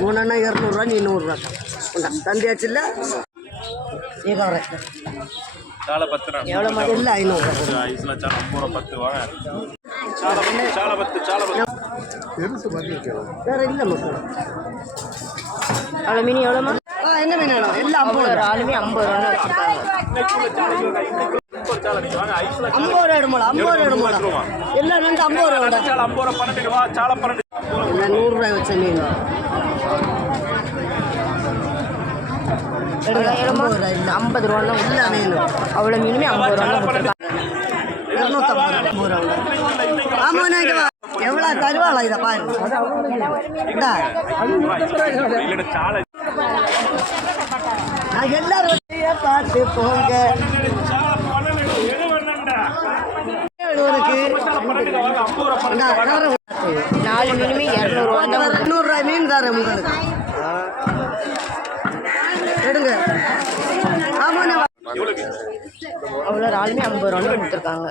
மூணு 200 நீ 100 தந்தியாச்சு இல்லை எவ்வளோ மாதிரி இல்லை 500 வேற இல்லை மக்கள் அவ்வளோ மீன் எவ்வளோமா? என்ன மீன் வேணும்? எல்லாம் 50 ஒரு ஆளுமே 50 ரூபா வச்சுருக்காங்க. 50 ரூபா எடுமோளா? 50 ரூபா எடுமோளா? எல்லாம் 50 ரூபா இல்லை 100 ரூபாய் வச்ச மீன் 50 ரூபா தான் இல்லை மீன். அவ்வளோ மீனுமே 50 ரூபா தான் கொடுத்துருக்காங்க. 250 ரூபா. ஆமாண்ணா எவ்வளோ தருவாளா இதை பாரு எல்லாரும் பார்த்து போங்க. நாலு மீனுமே 200 ரூபா தான். 200 ரூபாய் மீன் தரேன் உங்களுக்கு எடுங்க. ஆமாண்ணா அவ்வளோ ஒரு ஆளுமே 50 ரூபா கொடுத்துருக்காங்க.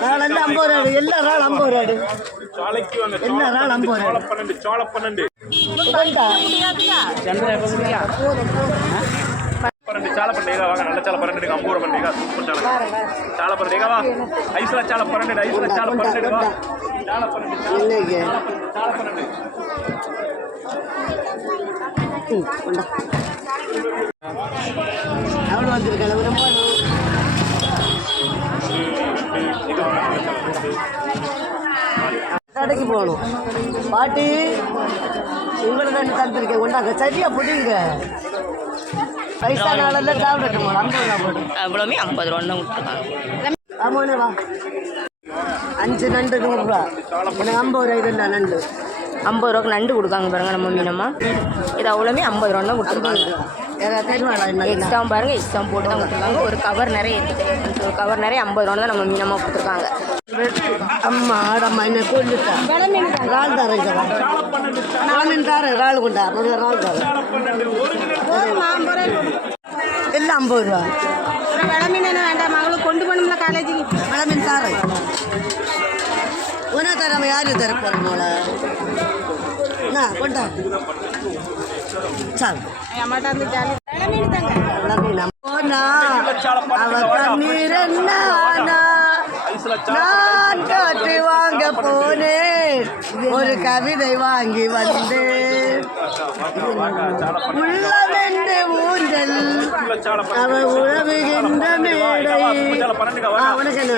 நாள் 50 ரூபா எல்லா நாள் 50 ரூபா எல்லா நாள் 50 ரூபா చాలా పండుగ వాగా నల్ల చాలా పన్నెండు అంబూర పండుగ సూపర్ చాలా పండుగ వా ఐసుల చాలా పన్నెండు ఐసుల చాలా పన్నెండు వా చాలా పన్నెండు చాలా పన్నెండు எவ்வளோ வந்திருக்கேன் கடைக்கு போகணும் பாட்டி உங்களை தான் தந்துருக்கேன் கொண்டாங்க சரியா பிடிங்க பைசா நாளெல்லாம் சாப்பிடட்டும் 50 ரூபா போடும். அவ்வளோமே 50 ரூபா தான் கொடுத்துருக்காங்க. ஆமாண்ணே வா 5 நண்டு 100 ரூபா எனக்கு 50 ரூபா இது நண்டு 50 ரூபாய்க்கு நண்டு கொடுக்காங்க பாருங்க நம்ம மீனம்மா. இது அவ்வளோமே 50 ரூபா தான் கொடுத்துருக்காங்க. எக்ஸ்ட்ரா பாருங்க எக்ஸ்ட்ரா போட்டு தான் கொடுத்துருக்காங்க. ஒரு கவர் நிறைய எடுத்துட்டு ஒரு கவர் நிறைய 50 ரூபா தான் நம்ம மீனம்மா கொடுத்துருக்காங்க. அம்மா ஆடம்மா என்ன கொண்டுட்டா ரால் தரேன் மீன் தரேன் ரால் கொண்டா ரால் தரேன் எல்லாம் 50 ரூபா. வெள மீன் என்ன வேண்டாம் மகளுக்கு கொண்டு போகணும்ல காலேஜுக்கு. வெள மீன் தரேன் ஒன்றா தராம யாரும் தர போகிறோம் போல கொண்டா சார் அவ கண்ணீர் என்ன நான் காற்று வாங்க போனேன் ஒரு கவிதை வாங்கி வந்தேன் உள்ளவென்று ஊஞ்சல் அவ உழவுகின்ற மேடை உனக்கு என்ன